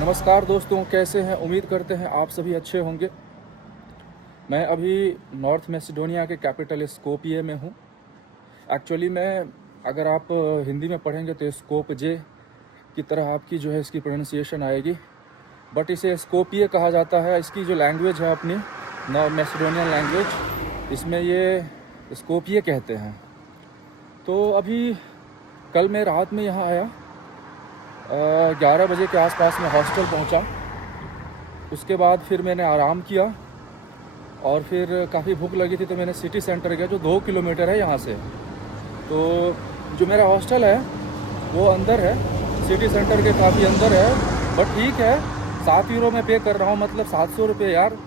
नमस्कार दोस्तों, कैसे हैं? उम्मीद करते हैं आप सभी अच्छे होंगे। मैं अभी नॉर्थ मैसेडोनिया के कैपिटल स्कोपिये में हूँ। एक्चुअली मैं, अगर आप हिंदी में पढ़ेंगे तो स्कोपजे की तरह आपकी जो है इसकी प्रोनाउंसिएशन आएगी, बट इसे स्कोपिये कहा जाता है। इसकी जो लैंग्वेज है अपनी नॉर्थ मैसेडोनियन लैंग्वेज, इसमें ये स्कोपिये कहते हैं। तो अभी कल मैं रात में यहाँ आया, 11 बजे के आसपास में हॉस्टल पहुँचा। उसके बाद फिर मैंने आराम किया और फिर काफ़ी भूख लगी थी तो मैंने सिटी सेंटर गया, जो 2 किलोमीटर है यहाँ से। तो जो मेरा हॉस्टल है वो अंदर है, सिटी सेंटर के काफ़ी अंदर है, बट ठीक है। 7 यूरो में पे कर रहा हूँ, मतलब 700 रुपये यार।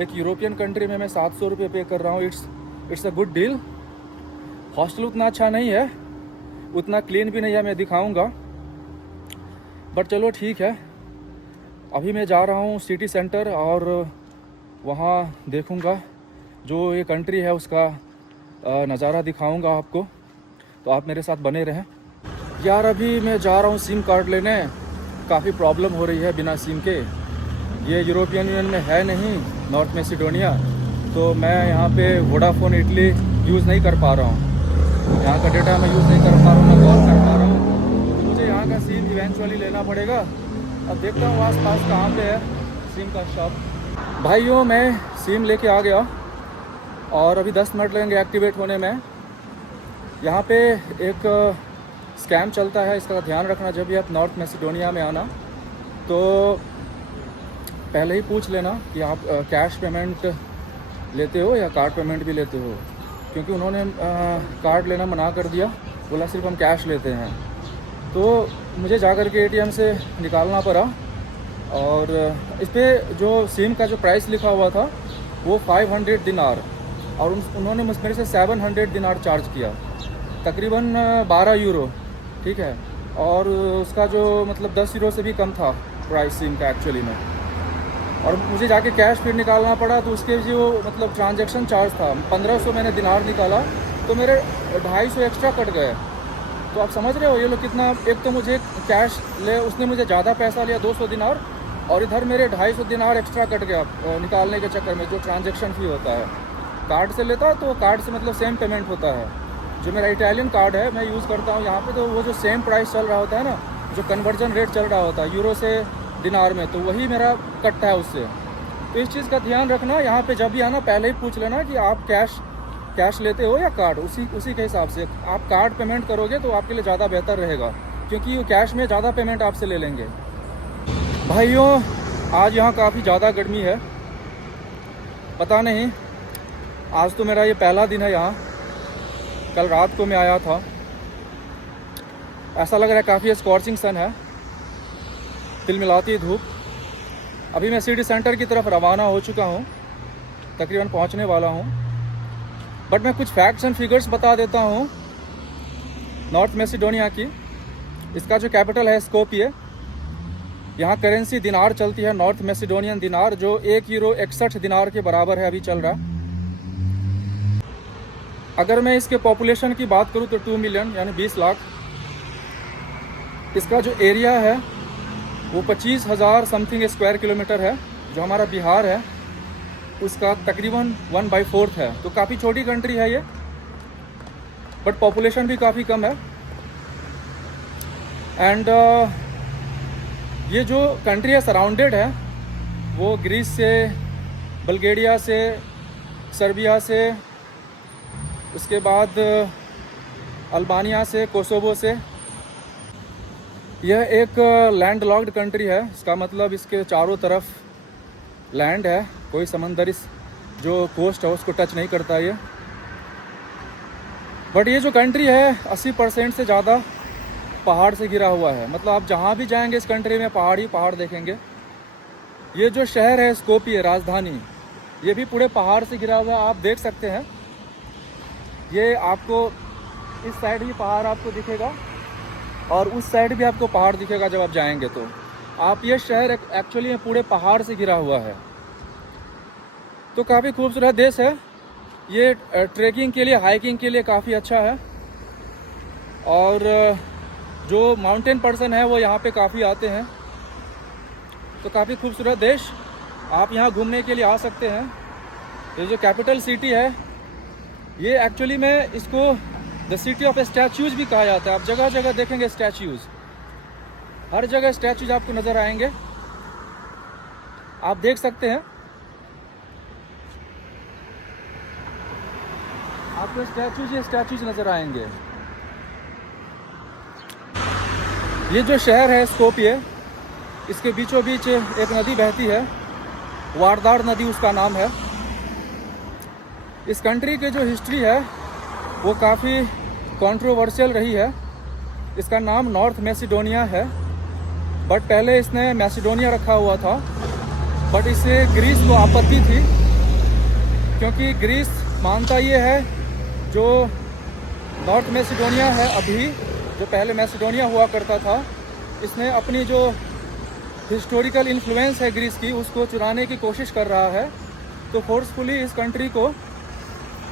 एक यूरोपियन कंट्री में मैं 700 रुपये पे कर रहा हूँ। It's a good deal. Hostel उतना अच्छा नहीं है, उतना क्लीन भी नहीं है, मैं दिखाऊँगा, बट चलो ठीक है। अभी मैं जा रहा हूँ सिटी सेंटर और वहाँ देखूँगा, जो ये कंट्री है उसका नज़ारा दिखाऊँगा आपको। तो आप मेरे साथ बने रहें। यार अभी मैं जा रहा हूँ सिम कार्ड लेने। काफ़ी प्रॉब्लम हो रही है बिना सिम के। ये यूरोपियन यूनियन में है नहीं नॉर्थ मैसेडोनिया, तो मैं यहाँ पे वोडाफोन इटली यूज़ नहीं कर पा रहा हूँ। यहाँ का डेटा मैं यूज़ नहीं कर पा रहा हूँ, ना कॉल कर पा रहा हूँ। मुझे यहाँ का सिम इवेंचुअली लेना पड़ेगा। अब देखता हूँ आस पास कहाँ पे है सिम का शॉप। भाइयों, मैं सिम लेके आ गया और अभी 10 मिनट लगेंगे एक्टिवेट होने में। यहाँ पे एक स्कैम चलता है, इसका ध्यान रखना। जब भी आप नॉर्थ मैसेडोनिया में आना तो पहले ही पूछ लेना कि आप कैश पेमेंट लेते हो या कार्ड पेमेंट भी लेते हो, क्योंकि उन्होंने कार्ड लेना मना कर दिया, बोला सिर्फ हम कैश लेते हैं। तो मुझे जाकर के एटीएम से निकालना पड़ा और इस पर जो सिम का जो प्राइस लिखा हुआ था वो 500 दिनार, और उन्होंने मेरे से 700 दिनार चार्ज किया, तकरीबन 12 यूरो। ठीक है, और उसका जो मतलब 10 यूरो से भी कम था प्राइस सिम का एक्चुअली में। और मुझे जाके कैश फिर निकालना पड़ा, तो उसके जो मतलब ट्रांजैक्शन चार्ज था 1500 मैंने दिनार निकाला तो मेरे 250 एक्स्ट्रा कट गए। तो आप समझ रहे हो ये लोग कितना। एक तो मुझे कैश ले, उसने मुझे ज़्यादा पैसा लिया 200 दिनार, और इधर मेरे 250 दिनार एक्स्ट्रा कट गया निकालने के चक्कर में, जो ट्रांजैक्शन फी होता है। कार्ड से लेता तो कार्ड से मतलब सेम पेमेंट होता है। जो मेरा इटालियन कार्ड है मैं यूज़ करता हूँ यहाँ पे, तो वो जो सेम प्राइस चल रहा होता है ना, जो कन्वर्जन रेट चल रहा होता है यूरो से दिनार में, तो वही मेरा कटता है उससे। तो इस चीज़ का ध्यान रखना। यहाँ पे जब भी आना पहले ही पूछ लेना कि आप कैश लेते हो या कार्ड। उसी के हिसाब से आप कार्ड पेमेंट करोगे तो आपके लिए ज़्यादा बेहतर रहेगा, क्योंकि वो कैश में ज़्यादा पेमेंट आपसे ले लेंगे। भाइयों, आज यहाँ काफ़ी ज़्यादा गर्मी है। पता नहीं, आज तो मेरा ये पहला दिन है यहाँ। कल रात को मैं आया था। ऐसा लग रहा है काफ़ी स्कॉर्चिंग सन है, तिलमिलाती धूप। अभी मैं सिटी सेंटर की तरफ रवाना हो चुका हूँ, तकरीबन पहुँचने वाला हूँ। बट मैं कुछ फैक्ट्स एंड फिगर्स बता देता हूँ नॉर्थ मैसेडोनिया की। इसका जो कैपिटल है स्कोपिये। यहाँ करेंसी दिनार चलती है, नॉर्थ मैसेडोनियन दिनार, जो 1 यूरो 61 दिनार के बराबर है, अभी चल रहा। अगर मैं इसके पॉपुलेशन की बात करूँ तो 2 मिलियन यानी 20 लाख। इसका जो एरिया है वो 25,000 समथिंग स्क्वायर किलोमीटर है। जो हमारा बिहार है उसका तकरीबन 1/4 है। तो काफ़ी छोटी कंट्री है ये, बट पॉपुलेशन भी काफ़ी कम है। एंड ये जो कंट्री है सराउंडेड है वो ग्रीस से, बल्गेरिया से, सर्बिया से, उसके बाद अल्बानिया से, कोसोवो से। यह एक लैंड लॉक्ड कंट्री है। इसका मतलब इसके चारों तरफ लैंड है, कोई समंदरी जो कोस्ट है उसको टच नहीं करता ये। बट ये जो कंट्री है 80% से ज़्यादा पहाड़ से घिरा हुआ है। मतलब आप जहाँ भी जाएंगे इस कंट्री में पहाड़ ही पहाड़ देखेंगे। ये जो शहर है स्कोपिये, राजधानी, ये भी पूरे पहाड़ से घिरा हुआ है। आप देख सकते हैं, ये आपको इस साइड भी पहाड़ आपको दिखेगा और उस साइड भी आपको पहाड़ दिखेगा जब आप जाएंगे। तो आप, ये शहर एक्चुअली में पूरे पहाड़ से घिरा हुआ है। तो काफ़ी खूबसूरत देश है ये। ट्रैकिंग के लिए, हाइकिंग के लिए काफ़ी अच्छा है। और जो माउंटेन पर्सन है वो यहाँ पे काफ़ी आते हैं। तो काफ़ी खूबसूरत देश, आप यहाँ घूमने के लिए आ सकते हैं। ये जो कैपिटल सिटी है, ये एक्चुअली में इसको द सिटी ऑफ स्टैच्यूज़ भी कहा जाता है। आप जगह जगह देखेंगे स्टैच्यूज़, हर जगह स्टैच्यूज आपको नज़र आएंगे। आप देख सकते हैं, आपको स्टैच्यूज नज़र आएंगे। ये जो शहर है स्कोपिये, इसके बीचों बीच एक नदी बहती है, वारदार नदी उसका नाम है। इस कंट्री की जो हिस्ट्री है वो काफ़ी कंट्रोवर्शियल रही है। इसका नाम नॉर्थ मैसिडोनिया है, बट पहले इसने मैसिडोनिया रखा हुआ था, बट इसे ग्रीस को आपत्ति थी, क्योंकि ग्रीस मानता ये है जो नॉर्थ मैसिडोनिया है अभी, जो पहले मैसिडोनिया हुआ करता था, इसने अपनी जो हिस्टोरिकल इन्फ्लुएंस है ग्रीस की, उसको चुराने की कोशिश कर रहा है। तो फोर्सफुली इस कंट्री को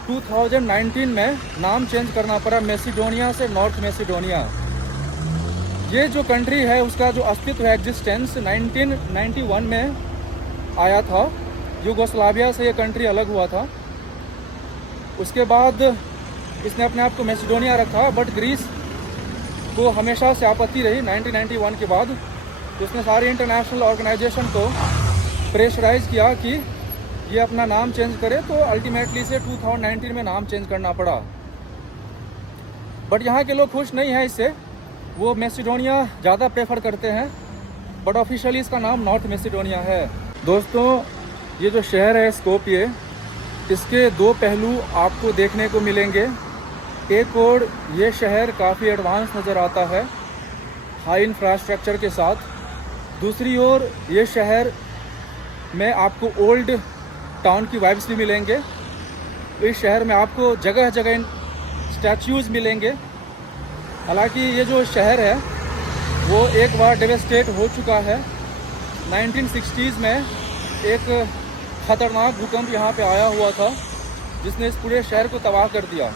2019 में नाम चेंज करना पड़ा, मैसिडोनिया से नॉर्थ मैसिडोनिया। ये जो कंट्री है उसका जो अस्तित्व है, एग्जिस्टेंस 1991 में आया था। यूगोस्लाविया से ये कंट्री अलग हुआ था। उसके बाद इसने अपने आप को मैसिडोनिया रखा, बट ग्रीस को हमेशा से आपत्ति रही 1991 के बाद। तो उसने सारी इंटरनेशनल ऑर्गेनाइजेशन को प्रेशराइज किया कि ये अपना नाम चेंज करे, तो अल्टीमेटली से 2019 में नाम चेंज करना पड़ा। बट यहाँ के लोग खुश नहीं हैं इससे, वो मैसिडोनिया ज़्यादा प्रेफर करते हैं, बट ऑफिशियली इसका नाम नॉर्थ मैसिडोनिया है। दोस्तों, ये जो शहर है स्कोपिये, इसके दो पहलू आपको देखने को मिलेंगे। एक और ये शहर काफ़ी एडवांस नज़र आता है, हाई इंफ्रास्ट्रक्चर के साथ। दूसरी ओर ये शहर में आपको ओल्ड टाउन की वाइब्स भी मिलेंगे। इस शहर में आपको जगह जगह स्टैच्यूज़ मिलेंगे। हालांकि ये जो शहर है वो एक बार डेवेस्टेट हो चुका है। 1960s में एक ख़तरनाक भूकंप यहाँ पे आया हुआ था, जिसने इस पूरे शहर को तबाह कर दिया।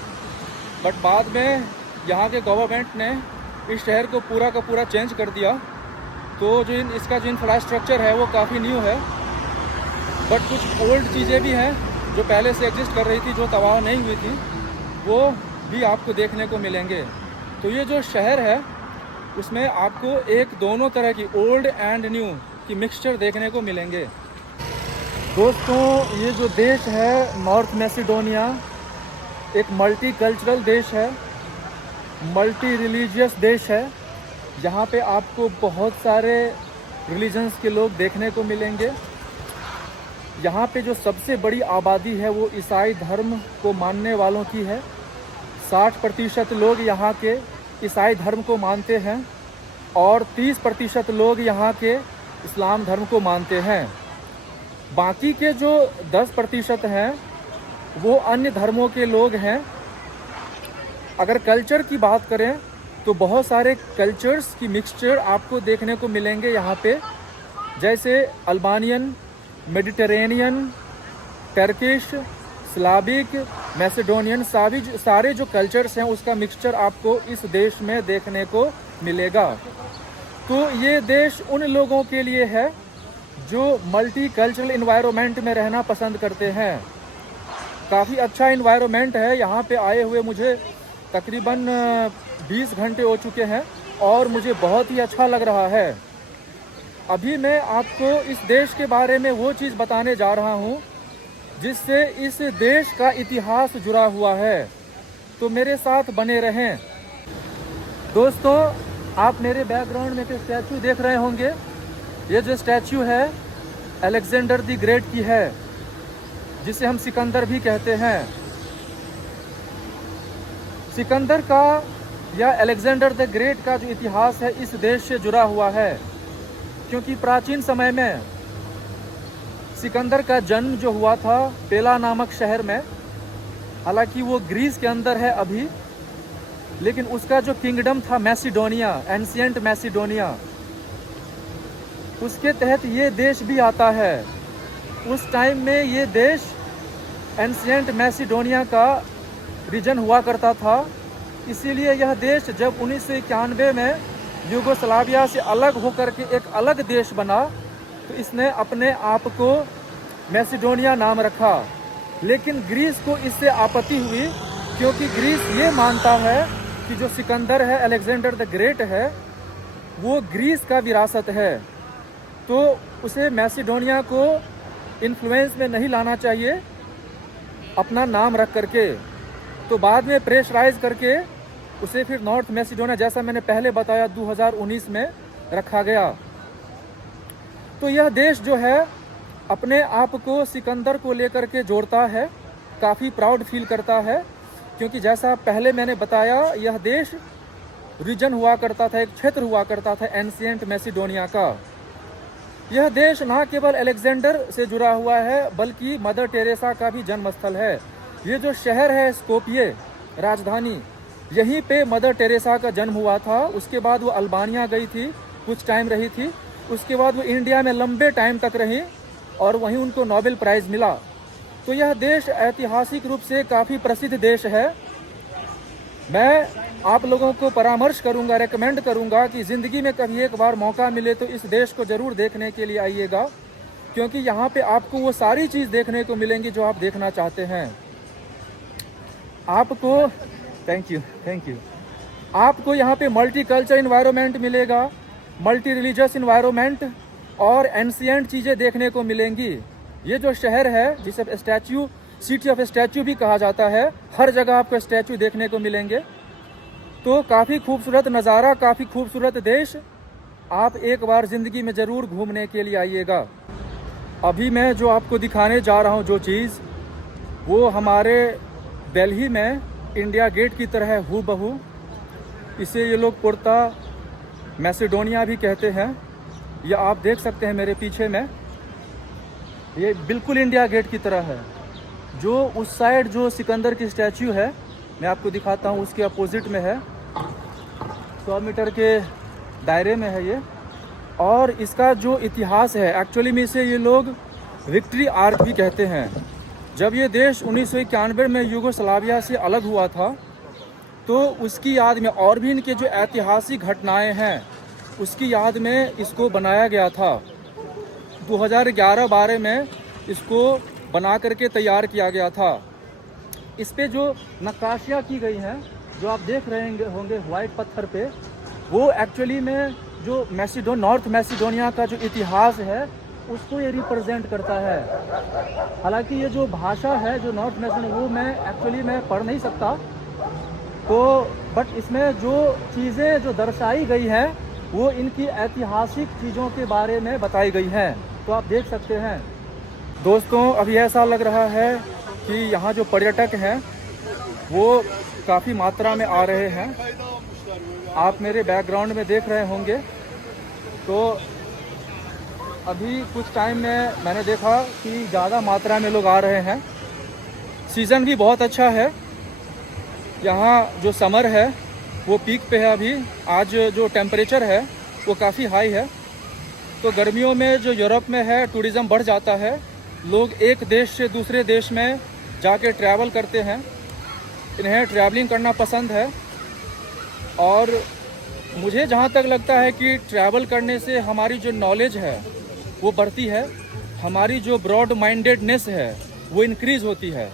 बट बाद में यहाँ के गवर्नमेंट ने इस शहर को पूरा का पूरा चेंज कर दिया। तो जो इसका जो इंफ्रास्ट्रक्चर है वो काफ़ी न्यू है, बट कुछ ओल्ड चीज़ें भी हैं जो पहले से एग्जिस्ट कर रही थी, जो तबाह नहीं हुई थी, वो भी आपको देखने को मिलेंगे। तो ये जो शहर है उसमें आपको एक दोनों तरह की ओल्ड एंड न्यू की मिक्सचर देखने को मिलेंगे। दोस्तों, ये जो देश है नॉर्थ मैसिडोनिया, एक मल्टी कल्चरल देश है, मल्टी रिलीजियस देश है। यहाँ पे आपको बहुत सारे रिलीजन्स के लोग देखने को मिलेंगे। यहाँ पे जो सबसे बड़ी आबादी है वो ईसाई धर्म को मानने वालों की है। 60% लोग यहाँ के ईसाई धर्म को मानते हैं और 30% लोग यहाँ के इस्लाम धर्म को मानते हैं। बाकी के जो 10% हैं वो अन्य धर्मों के लोग हैं। अगर कल्चर की बात करें तो बहुत सारे कल्चर्स की मिक्सचर आपको देखने को मिलेंगे यहाँ पे, जैसे Albanian, Mediterranean, Turkish, Slavic, Macedonian, सारे जो कल्चर्स हैं उसका मिक्सचर आपको इस देश में देखने को मिलेगा। तो ये देश उन लोगों के लिए है जो मल्टी कल्चरल इन्वायरमेंट में रहना पसंद करते हैं। काफ़ी अच्छा इन्वायरमेंट है। यहाँ पे आए हुए मुझे तकरीबन 20 घंटे हो चुके हैं और मुझे बहुत ही अच्छा लग रहा है। अभी मैं आपको इस देश के बारे में वो चीज़ बताने जा रहा हूँ जिससे इस देश का इतिहास जुड़ा हुआ है, तो मेरे साथ बने रहें। दोस्तों, आप मेरे बैकग्राउंड में एक स्टैचू देख रहे होंगे। ये जो स्टैचू है अलेक्जेंडर द ग्रेट की है, जिसे हम सिकंदर भी कहते हैं। सिकंदर का या अलेक्जेंडर द ग्रेट का जो इतिहास है इस देश से जुड़ा हुआ है, क्योंकि प्राचीन समय में सिकंदर का जन्म जो हुआ था पेला नामक शहर में, हालांकि वो ग्रीस के अंदर है अभी, लेकिन उसका जो किंगडम था मैसिडोनिया, एंशिएंट मैसिडोनिया, उसके तहत ये देश भी आता है। उस टाइम में ये देश एंशिएंट मैसिडोनिया का रीजन हुआ करता था। इसीलिए यह देश जब 1991 में यूगोस्लाविया से अलग होकर के एक अलग देश बना, तो इसने अपने आप को मैसिडोनिया नाम रखा। लेकिन ग्रीस को इससे आपत्ति हुई, क्योंकि ग्रीस ये मानता है कि जो सिकंदर है, अलेक्जेंडर द ग्रेट है, वो ग्रीस का विरासत है, तो उसे मैसिडोनिया को इन्फ्लुएंस में नहीं लाना चाहिए अपना नाम रख करके। तो बाद में प्रेशराइज करके उसे फिर नॉर्थ मैसिडोनिया, जैसा मैंने पहले बताया, 2019 में रखा गया। तो यह देश जो है अपने आप को सिकंदर को लेकर के जोड़ता है, काफ़ी प्राउड फील करता है, क्योंकि जैसा पहले मैंने बताया, यह देश रीजन हुआ करता था, एक क्षेत्र हुआ करता था एंशिएंट मैसिडोनिया का। यह देश ना केवल अलेक्जेंडर से जुड़ा हुआ है, बल्कि मदर टेरेसा का भी जन्मस्थल है। ये जो शहर है स्कोपिये, राजधानी, यहीं पे मदर टेरेसा का जन्म हुआ था। उसके बाद वो अल्बानिया गई थी, कुछ टाइम रही थी। उसके बाद वो इंडिया में लंबे टाइम तक रही और वहीं उनको नोबेल प्राइज़ मिला। तो यह देश ऐतिहासिक रूप से काफ़ी प्रसिद्ध देश है। मैं आप लोगों को परामर्श करूंगा, रेकमेंड करूंगा कि ज़िंदगी में कभी एक बार मौका मिले तो इस देश को ज़रूर देखने के लिए आइएगा, क्योंकि यहाँ पे आपको वो सारी चीज़ देखने को मिलेंगी जो आप देखना चाहते हैं। आपको थैंक यू। आपको यहाँ पे मल्टी कल्चर इन्वायरमेंट मिलेगा, मल्टी रिलीजियस इन्वायरमेंट और एंशिएंट चीज़ें देखने को मिलेंगी। ये जो शहर है, जिसे स्टैचू, सिटी ऑफ स्टैचू भी कहा जाता है, हर जगह आपको स्टैचू देखने को मिलेंगे। तो काफ़ी खूबसूरत नज़ारा, काफ़ी खूबसूरत देश, आप एक बार ज़िंदगी में ज़रूर घूमने के लिए आइएगा। अभी मैं जो आपको दिखाने जा रहा हूँ जो चीज़, वो हमारे दिल्ली में इंडिया गेट की तरह है हूबहू। इसे ये लोग पुर्ता मैसिडोनिया भी कहते हैं। यह आप देख सकते हैं मेरे पीछे में, ये बिल्कुल इंडिया गेट की तरह है। जो उस साइड जो सिकंदर की स्टैचू है, मैं आपको दिखाता हूँ, उसके अपोजिट में है, 100 मीटर के दायरे में है ये। और इसका जो इतिहास है, एक्चुअली में इसे ये लोग विक्ट्री आर्क भी कहते हैं। जब ये देश 1991 में यूगोस्लाविया से अलग हुआ था, तो उसकी याद में और भी इनके जो ऐतिहासिक घटनाएं हैं, उसकी याद में इसको बनाया गया था। 2011-12 में इसको बना करके तैयार किया गया था। इस पे जो नक्काशियाँ की गई हैं, जो आप देख रहे होंगे वाइट पत्थर पे, वो एक्चुअली में जो नॉर्थ मैसिडोनिया का जो इतिहास है, उसको ये रिप्रेजेंट करता है। हालांकि ये जो भाषा है, जो नॉर्थ मैसिडोनिया, वो मैं पढ़ नहीं सकता, तो बट इसमें जो चीज़ें जो दर्शाई गई हैं, वो इनकी ऐतिहासिक चीज़ों के बारे में बताई गई हैं। तो आप देख सकते हैं दोस्तों, अभी ऐसा लग रहा है कि यहाँ जो पर्यटक हैं वो काफ़ी मात्रा में आ रहे हैं। आप मेरे बैकग्राउंड में देख रहे होंगे। तो अभी कुछ टाइम में मैंने देखा कि ज़्यादा मात्रा में लोग आ रहे हैं। सीज़न भी बहुत अच्छा है। यहाँ जो समर है वो पीक पे है अभी। आज जो टेम्परेचर है वो काफ़ी हाई है। तो गर्मियों में जो यूरोप में है, टूरिज़्म बढ़ जाता है। लोग एक देश से दूसरे देश में जाके ट्रैवल करते हैं। इन्हें ट्रैवलिंग करना पसंद है। और मुझे जहाँ तक लगता है कि ट्रैवल करने से हमारी जो नॉलेज है वो बढ़ती है, हमारी जो ब्रॉड माइंडेडनेस है वो इंक्रीज़ होती है।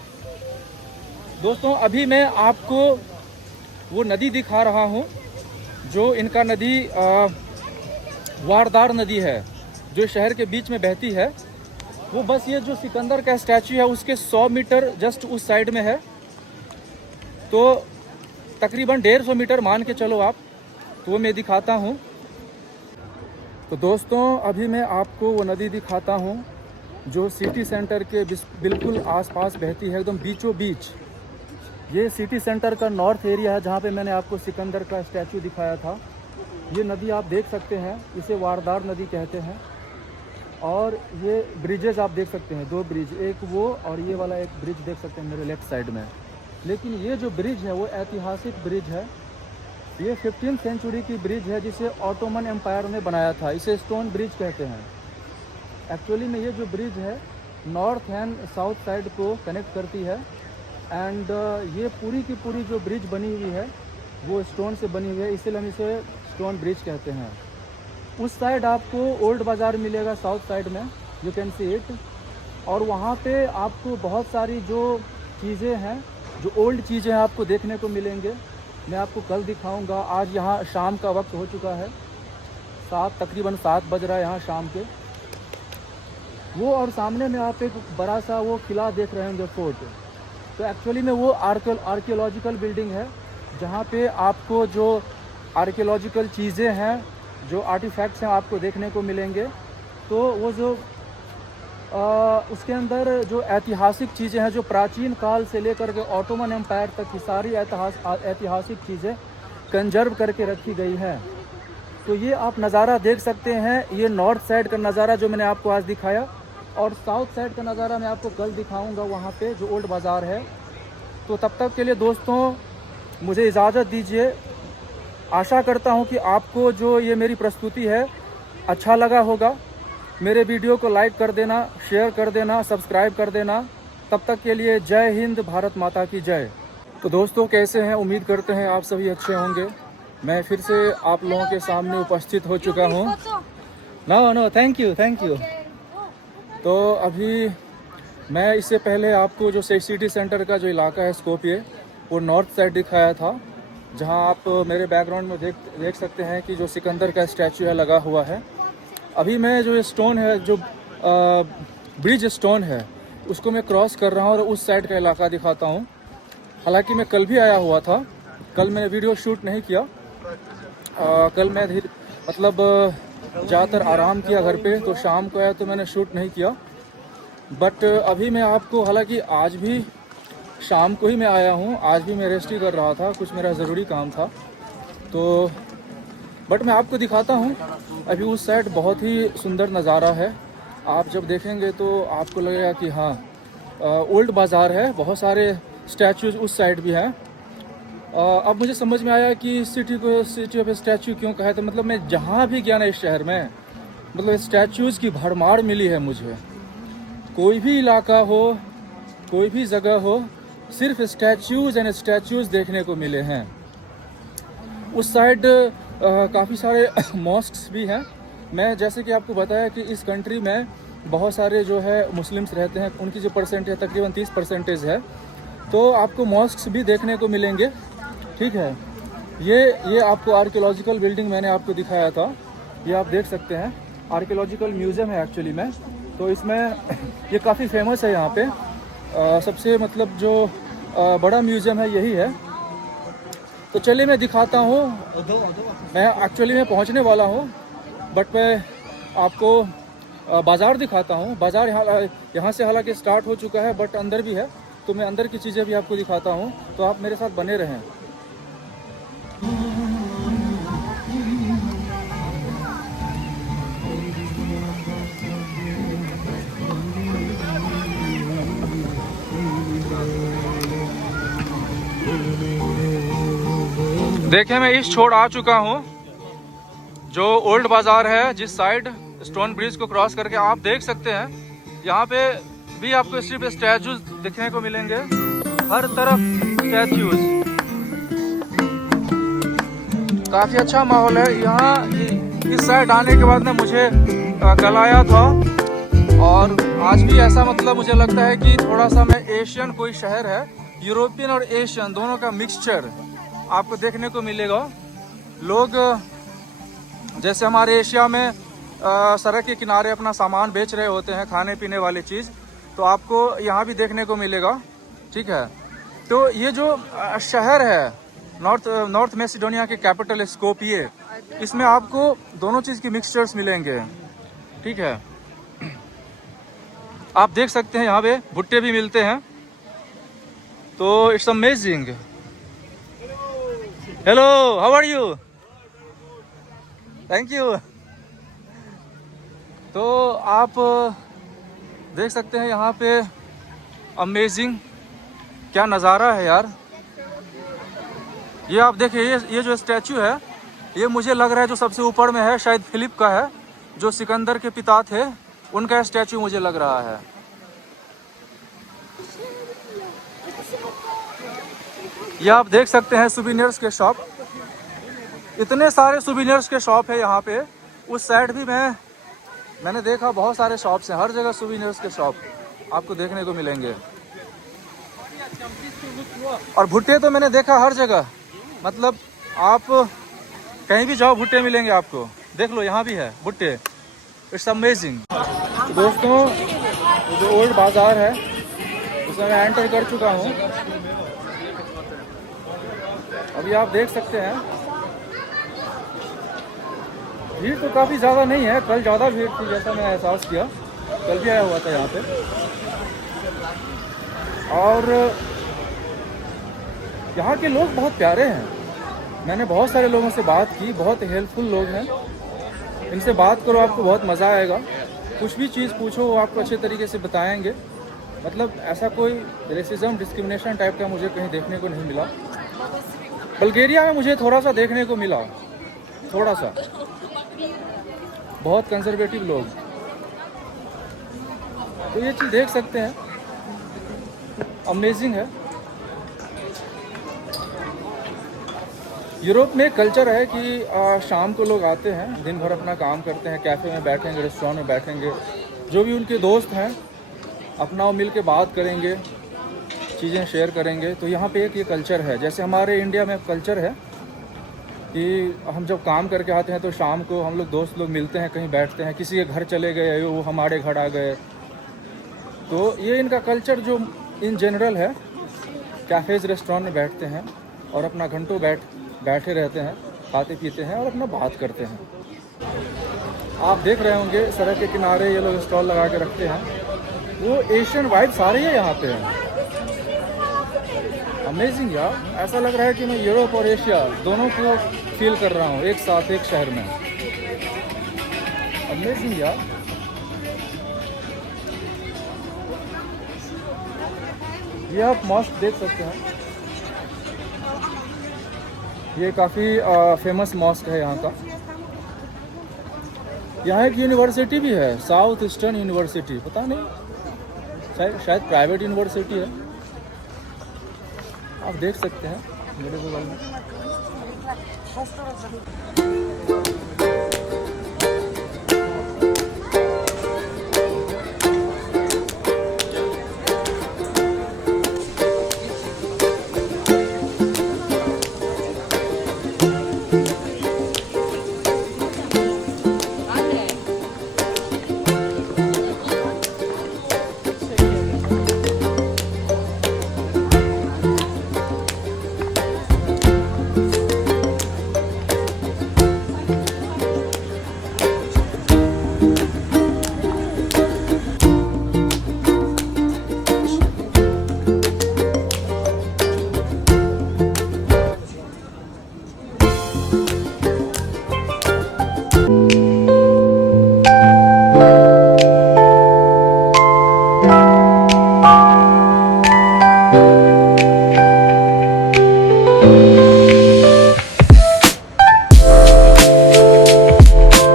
दोस्तों, अभी मैं आपको वो नदी दिखा रहा हूँ, जो इनका नदी वारदार नदी है, जो शहर के बीच में बहती है। वो बस ये जो सिकंदर का स्टैचू है उसके 100 मीटर जस्ट उस साइड में है। तो तकरीबन 150 मीटर मान के चलो आप, तो वो मैं दिखाता हूँ। तो दोस्तों, अभी मैं आपको वो नदी दिखाता हूँ जो सिटी सेंटर के बिल्कुल आसपास बहती है, एकदम बीचों बीच। ये सिटी सेंटर का नॉर्थ एरिया है, जहाँ पे मैंने आपको सिकंदर का स्टैचू दिखाया था। ये नदी आप देख सकते हैं, इसे वारदार नदी कहते हैं। और ये ब्रिजेस आप देख सकते हैं, 2 ब्रिज, एक वो और ये वाला एक ब्रिज देख सकते हैं मेरे लेफ्ट साइड में। लेकिन ये जो ब्रिज है वो ऐतिहासिक ब्रिज है। ये 15वीं सेंचुरी की ब्रिज है, जिसे ऑटोमन एम्पायर ने बनाया था। इसे स्टोन ब्रिज कहते हैं। एक्चुअली में ये जो ब्रिज है नॉर्थ एंड साउथ साइड को कनेक्ट करती है। एंड ये पूरी की पूरी जो ब्रिज बनी हुई है वो स्टोन से बनी हुई है, इसलिए हम इसे स्टोन ब्रिज कहते हैं। उस साइड आपको ओल्ड बाज़ार मिलेगा, साउथ साइड में, यू कैन सी इट। और वहाँ पे आपको बहुत सारी जो चीज़ें हैं, जो ओल्ड चीज़ें हैं, आपको देखने को मिलेंगे। मैं आपको कल दिखाऊंगा। आज यहाँ शाम का वक्त हो चुका है, तकरीबन 7 बज रहा है यहाँ शाम के। वो और सामने में आप एक बड़ा सा वो किला देख रहे होंगे, फोर्ट। तो एक्चुअली में वो आर्कियोलॉजिकल बिल्डिंग है, जहाँ पे आपको जो आर्कियोलॉजिकल चीज़ें हैं, जो आर्टिफैक्ट्स हैं, आपको देखने को मिलेंगे। तो वो जो उसके अंदर जो ऐतिहासिक चीज़ें हैं, जो प्राचीन काल से लेकर के ऑटोमन एम्पायर तक की सारी ऐतिहासिक चीज़ें कंजर्व करके रखी गई हैं। तो ये आप नज़ारा देख सकते हैं। ये नॉर्थ साइड का नज़ारा जो मैंने आपको आज दिखाया, और साउथ साइड का नज़ारा मैं आपको कल दिखाऊंगा, वहाँ पे जो ओल्ड बाज़ार है। तो तब तक के लिए दोस्तों मुझे इजाज़त दीजिए। आशा करता हूँ कि आपको जो ये मेरी प्रस्तुति है अच्छा लगा होगा। मेरे वीडियो को लाइक कर देना, शेयर कर देना, सब्सक्राइब कर देना। तब तक के लिए जय हिंद, भारत माता की जय। तो दोस्तों कैसे हैं? उम्मीद करते हैं आप सभी अच्छे होंगे। मैं फिर से आप लोगों के सामने उपस्थित हो चुका हूँ। No thank you. तो अभी मैं इससे पहले आपको जो सिटी सेंटर का जो इलाका है स्कोपिये, वो नॉर्थ साइड दिखाया था, जहाँ आप मेरे बैकग्राउंड में देख सकते हैं कि जो सिकंदर का स्टैचू है लगा हुआ है। अभी मैं जो स्टोन है, जो ब्रिज स्टोन है, उसको मैं क्रॉस कर रहा हूँ और उस साइड का इलाका दिखाता हूँ। हालांकि मैं कल भी आया हुआ था, कल मैंने वीडियो शूट नहीं किया। कल मैं ज़्यादातर आराम किया घर पे, तो शाम को आया तो मैंने शूट नहीं किया। बट अभी मैं आपको, हालांकि आज भी शाम को ही मैं आया हूँ, आज भी मैं रेस्ट ही कर रहा था, कुछ मेरा ज़रूरी काम था। तो बट मैं आपको दिखाता हूँ। अभी उस साइड बहुत ही सुंदर नज़ारा है। आप जब देखेंगे तो आपको लगेगा कि हाँ, ओल्ड बाज़ार है, बहुत सारे स्टैचूज़ उस साइड भी हैं। अब मुझे समझ में आया कि सिटी ऑफ स्टैचू क्यों कहा है। तो मतलब मैं जहाँ भी गया ना इस शहर में, मतलब स्टैचूज़ की भरमार मिली है मुझे। कोई भी इलाका हो, कोई भी जगह हो, सिर्फ स्टैचूज़ एंड स्टैचूज़ देखने को मिले हैं। उस साइड काफ़ी सारे मॉस्क्स भी हैं। मैं जैसे कि आपको बताया कि इस कंट्री में बहुत सारे जो है मुस्लिम्स रहते हैं, उनकी जो परसेंटेज तकरीबन 30% है। तो आपको मॉस्क्स भी देखने को मिलेंगे, ठीक है। ये आपको आर्कियोलॉजिकल बिल्डिंग मैंने आपको दिखाया था, ये आप देख सकते हैं। आर्कियोलॉजिकल म्यूज़ियम है एक्चुअली में। तो इसमें ये काफ़ी फेमस है यहाँ पे। सबसे मतलब जो बड़ा म्यूज़ियम है यही है। तो चलिए मैं दिखाता हूँ। मैं एक्चुअली में पहुँचने वाला हूँ, बट मैं आपको बाज़ार दिखाता हूँ। बाज़ार यहाँ से हालांकि स्टार्ट हो चुका है, बट अंदर भी है, तो मैं अंदर की चीज़ें भी आपको दिखाता हूँ। तो आप मेरे साथ बने रहें। देखिए मैं इस छोर आ चुका हूँ, जो ओल्ड बाज़ार है, जिस साइड स्टोन ब्रिज को क्रॉस करके आप देख सकते हैं। यहाँ पे भी आपको सिर्फ स्टैचूज दिखने को मिलेंगे, हर तरफ स्टैचूज। काफ़ी अच्छा माहौल है यहाँ। इस साइड आने के बाद ना मुझे कल आया था, और आज भी ऐसा मतलब मुझे लगता है कि थोड़ा सा मैं एशियन कोई शहर है, यूरोपियन और एशियन दोनों का मिक्सचर आपको देखने को मिलेगा। लोग जैसे हमारे एशिया में सड़क के किनारे अपना सामान बेच रहे होते हैं, खाने पीने वाली चीज़, तो आपको यहाँ भी देखने को मिलेगा, ठीक है। तो ये जो शहर है नॉर्थ मैसेडोनिया के कैपिटल स्कोपिये, इसमें आपको दोनों चीज़ की मिक्सचर्स मिलेंगे, ठीक है। आप देख सकते हैं यहाँ पे भुट्टे भी मिलते हैं। तो it's amazing. Hello, how are you? Thank you. तो आप देख सकते हैं यहाँ पे अमेजिंग क्या नज़ारा है यार। ये आप देखिए, ये जो स्टैचू है, ये मुझे लग रहा है जो सबसे ऊपर में है शायद फिलिप का है, जो सिकंदर के पिता थे, उनका स्टैचू मुझे लग रहा है। ये आप देख सकते हैं सुविनियर्स के शॉप, इतने सारे सुविनियर्स के शॉप है यहाँ पे। उस साइड भी मैंने देखा बहुत सारे शॉप्स हैं, हर जगह सोवेनिर्स के शॉप आपको देखने को मिलेंगे। और भुट्टे तो मैंने देखा हर जगह, मतलब आप कहीं भी जाओ भुट्टे मिलेंगे आपको। देख लो यहाँ भी है भुट्टे, इट्स अमेजिंग। तो दोस्तों जो ओल्ड बाज़ार है उसमें मैं एंटर कर चुका हूँ। अभी आप देख सकते हैं भीड़ तो काफ़ी ज़्यादा नहीं है, कल ज़्यादा भीड़ थी जैसा मैं एहसास किया, कल भी आया हुआ था यहाँ पे। और यहाँ के लोग बहुत प्यारे हैं, मैंने बहुत सारे लोगों से बात की, बहुत हेल्पफुल लोग हैं। इनसे बात करो आपको बहुत मज़ा आएगा, कुछ भी चीज़ पूछो वो आपको अच्छे तरीके से बताएंगे। मतलब ऐसा कोई रेसिज्म डिस्क्रिमिनेशन टाइप का मुझे कहीं देखने को नहीं मिला। बल्गेरिया में मुझे थोड़ा सा देखने को मिला, थोड़ा सा, बहुत कंजर्वेटिव लोग, तो ये चीज़ देख सकते हैं, अमेजिंग है। यूरोप में कल्चर है कि शाम को लोग आते हैं, दिन भर अपना काम करते हैं, कैफ़े में बैठेंगे, रेस्टोरेंट में बैठेंगे, जो भी उनके दोस्त हैं अपना वो मिल के बात करेंगे, चीज़ें शेयर करेंगे। तो यहाँ पे एक ये कल्चर है, जैसे हमारे इंडिया में कल्चर है कि हम जब काम करके आते हैं तो शाम को हम लोग दोस्त लोग मिलते हैं, कहीं बैठते हैं, किसी के घर चले गए, वो हमारे घर आ गए। तो ये इनका कल्चर जो इन जनरल है, कैफ़ेज़ रेस्टोरेंट में बैठते हैं और अपना घंटों बैठे रहते हैं, खाते पीते हैं और अपना बात करते हैं। आप देख रहे होंगे सड़क के किनारे ये लोग स्टॉल लगा के रखते हैं, वो एशियन वाइब सारे ही यहाँ पे हैं। अमेजिंग यार, ऐसा लग रहा है कि मैं यूरोप और एशिया दोनों को फील कर रहा हूँ एक साथ एक शहर में। अमेजिंग यार। ये आप मॉस्क देख सकते हैं, ये काफ़ी फेमस मॉस्क है यहाँ का। यहाँ एक यूनिवर्सिटी भी है, साउथ ईस्टर्न यूनिवर्सिटी, पता नहीं शायद प्राइवेट यूनिवर्सिटी है, आप देख सकते हैं मेरे बगल में।